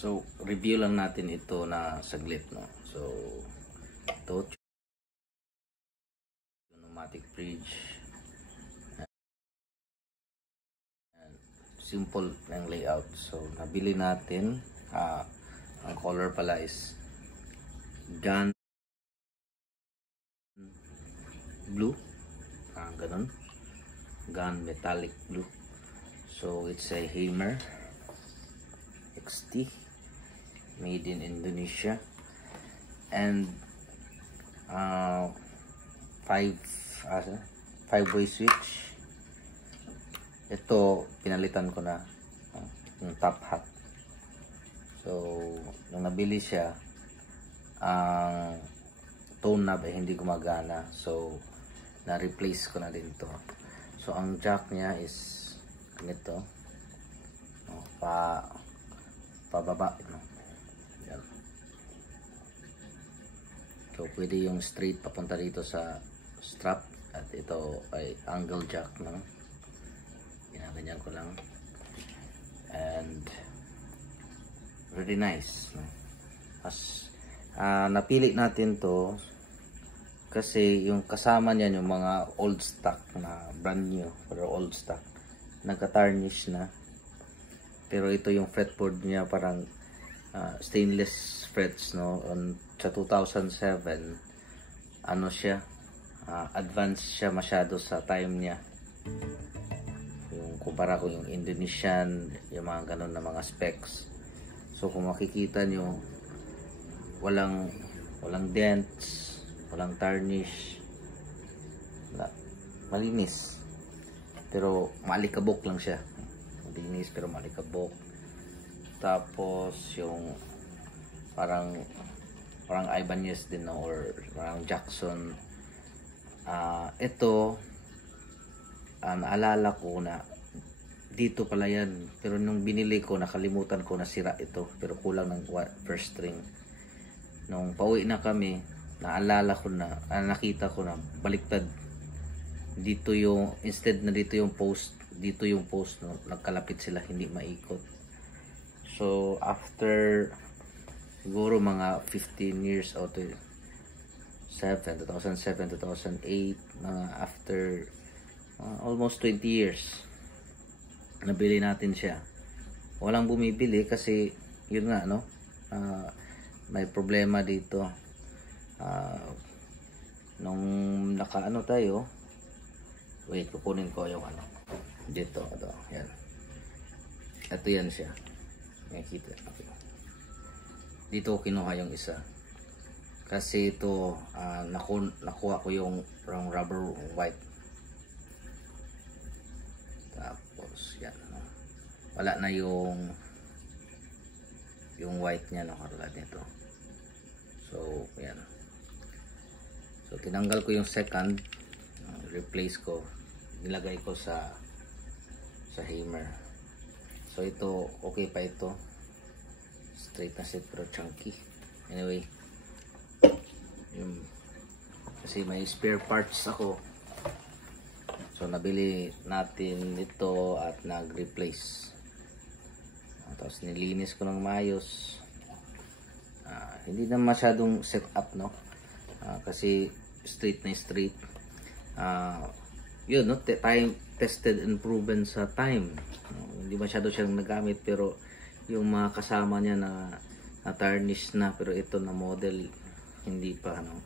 So, review lang natin ito na saglit, no? So, ito, pneumatic bridge. And simple ng layout. So, nabili natin. Ang color pala is gun blue. Ganun. Gun metallic blue. So, it's a Hammer XT. Made in Indonesia, and 5-way switch. Ito pinalitan ko na yung top hat. So nung nabili siya, ang tone knob ay hindi gumagana, so na-replace ko na din to. So ang jack niya is ganito, pababa, yan. So pwede yung straight papunta dito sa strap, at ito ay angle jack lang. Ginaganyan ko lang, and very nice, no? Napili natin to kasi yung kasama niya yung mga old stock na brand new, pero old stock, nagka-tarnish na. Pero ito yung fretboard niya, parang stainless frets, no? Sa 2007, ano siya, advanced siya masyado sa time niya. Yung kumpara ko yung Indonesian, yung mga ganun na mga specs. So kung makikita nyo, walang dents, walang tarnish, malinis, pero malikabok lang siya. Malinis pero malikabok. Tapos yung parang Ibanez din, no? Or parang Jackson. Ito naalala ko na dito pala yan, pero nung binili ko nakalimutan ko na sira ito, pero kulang ng first string. Nung pauwi na kami, naalala ko na, nakita ko na baliktad dito yung, instead na dito yung post, no? Nagkalapit sila, hindi maikot. So after siguro mga 15 years o 2007, 2008, mga after almost 20 years, nabili natin siya. Walang bumibili kasi yun nga, no? May problema dito. Nung nakaano tayo, wait, kukunin ko yung ano dito, ito, yan. Ito yan siya, nakikita. Okay. Dito kinuha yung isa kasi ito nakuha ko yung rubber white. Tapos yan, no? Wala na yung white niya, no? Katulad nito. So yan. So tinanggal ko yung second, replace ko, nilagay ko sa Hammer. So ito okay pa ito, straight na set pero chunky. Anyway, kasi may spare parts ako, so nabili natin ito at nag-replace. Tapos nilinis ko ng maayos. Hindi na masyadong set up, no? Kasi straight na straight. Yun, no? Time tested and proven sa time. Hindi masyado siyang nagamit, pero yung mga kasama niya na tarnish na, pero ito na model hindi pa, no?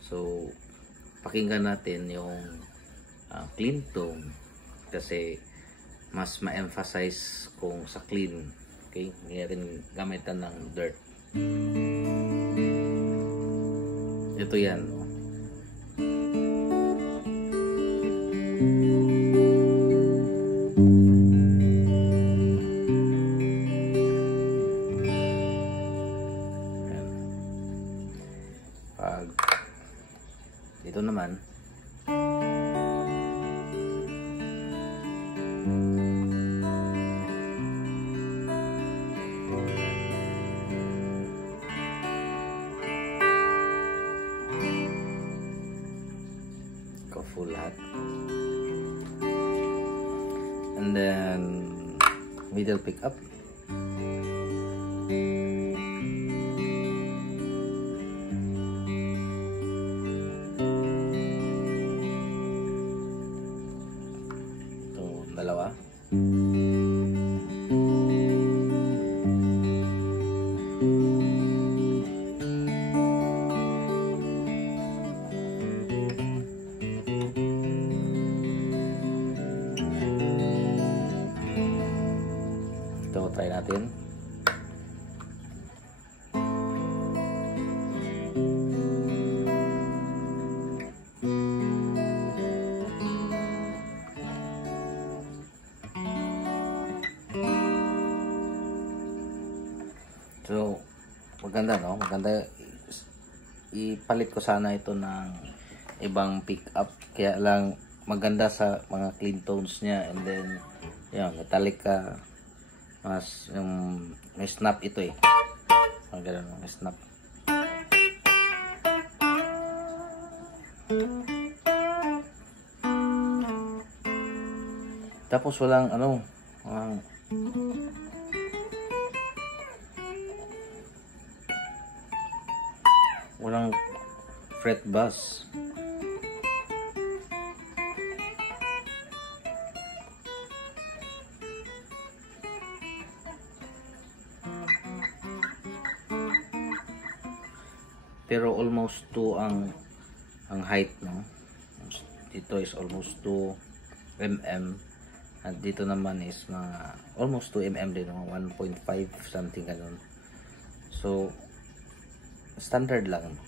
So pakinggan natin yung clean tone kasi mas ma-emphasize kung sa clean. Okay, hindi rin gamitan ng dirt. Ito yan, no? Dito naman ko full hat, and then middle pickup. So, maganda, no? Maganda. Ipalit ko sana ito ng ibang pick-up. Kaya lang, maganda sa mga clean tones niya. And then, yun, Metallica. Mas, may snap ito eh. Maganda, may snap. Tapos walang walang fret buzz. Pero almost 2 ang height, no? Dito is almost 2 mm. At dito naman is mga almost 2 mm din, 1.5 something ganun. So standard lang.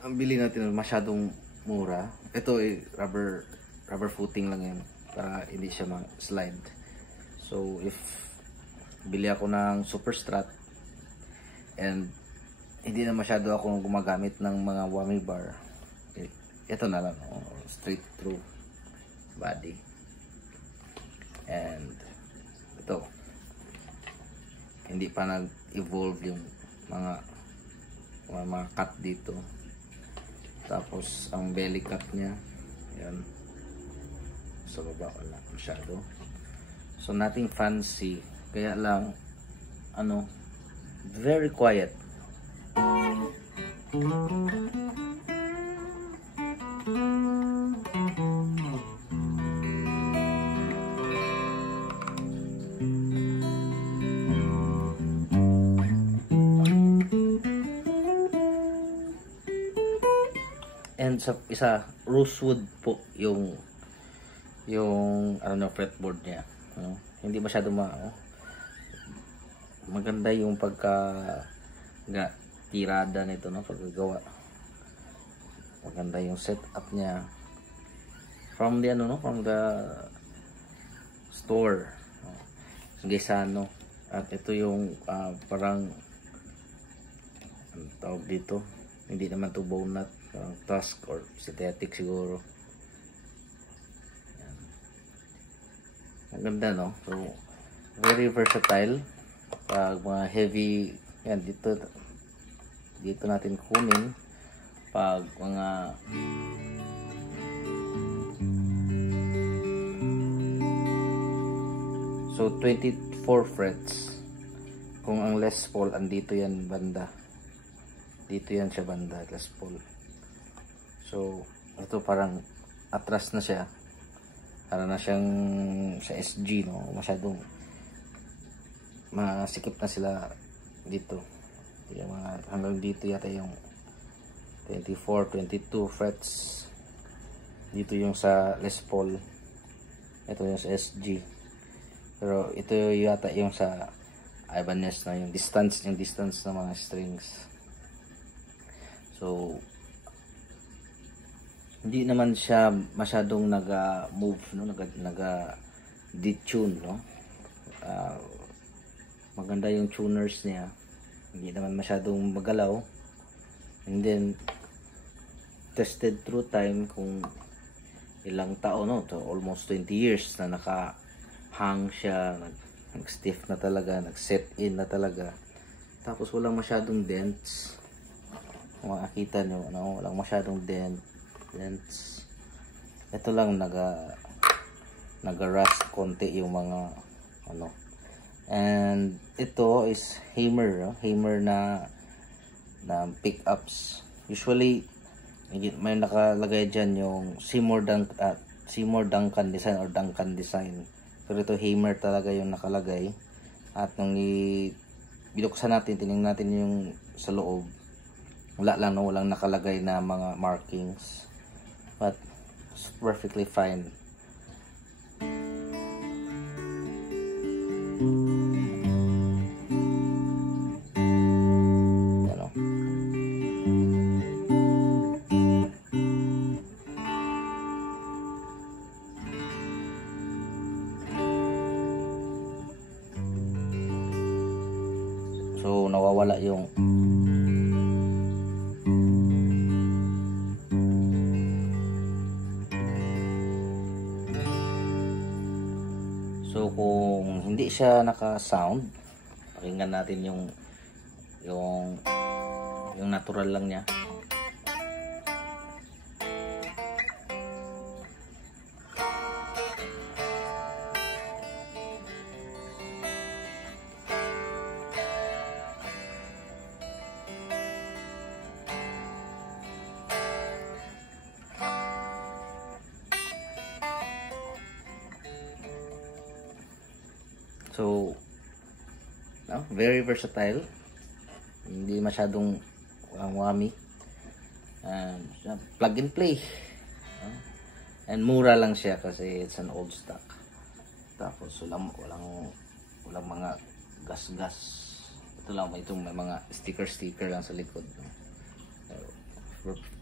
Ang bili natin masyadong mura. Ito ay rubber footing lang yan para hindi siya ma-slide. So if bili ako ng super strat and hindi na masyado ako gumagamit ng mga whammy bar, ito na lang, straight through body. And ito, hindi pa nag-evolve yung mga cut dito. Tapos ang belly cut niya, yan, sa baba wala masyado. So nothing fancy, kaya lang very quiet. And sa isa, rosewood po yung fretboard niya. Hindi masyado maganda yung tirada nito, no, paggagawa. Maganda yung setup niya from the from the store. Gaisano. At ito yung parang tawag dito, hindi naman to bone nut, tusk or synthetic siguro. Yan. Ang ganda, no? So very versatile pag mga heavy. Yan, dito natin kunin pag mga so 24 frets. Kung ang Les Paul andito yan banda, dito yan siya banda, Les Paul. So ito parang atras na siya, para na siyang sa SG, no? Masyadong masikip na sila dito. Yung mga hanggang dito yata yung 24, 22 frets. Dito yung sa Les Paul, ito yung sa SG. Pero ito yata yung sa Ibanez, na yung distance ng mga strings. So hindi naman siya masyadong naga-move, no, naga-detune, no. Maganda yung tuners niya, hindi naman masyadong magalaw. And then tested through time, kung ilang taon, no, to almost 20 years na naka-hang siya, nag-stiff na talaga, nag-set in na talaga. Tapos walang masyadong dents. Makikita nyo, no, walang masyadong dents. Ito lang naga-rust konti yung mga and ito is hammer, hammer na pickups. Usually may nakalagay dyan yung Seymour Duncan design or Duncan design, pero ito hammer talaga yung nakalagay. At nung binuksan natin, tinignan natin yung sa loob, wala lang, no, walang nakalagay na mga markings, but it's perfectly fine. So nawawala yung kung hindi siya naka-sound, pakinggan natin yung natural lang niya. So, no, very versatile. Hindi masyadong wami. Plug and play. And mura lang siya kasi it's an old stock. Tapos walang mga gas-gas. Ito lang, may mga sticker lang sa likod.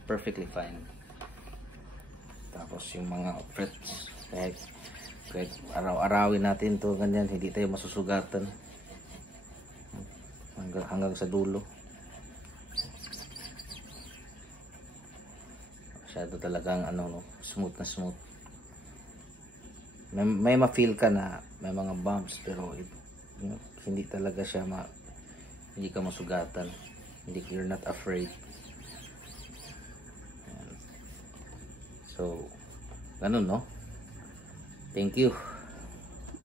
Perfectly fine. Tapos yung mga frets, kahit araw-arawin natin to ganyan, hindi tayo masusugatan hanggang sa dulo. Masyado talagang smooth na smooth. May ma-feel ka na may mga bumps, pero hindi talaga siya hindi ka masugatan. You're not afraid. So ganun, no? Thank you.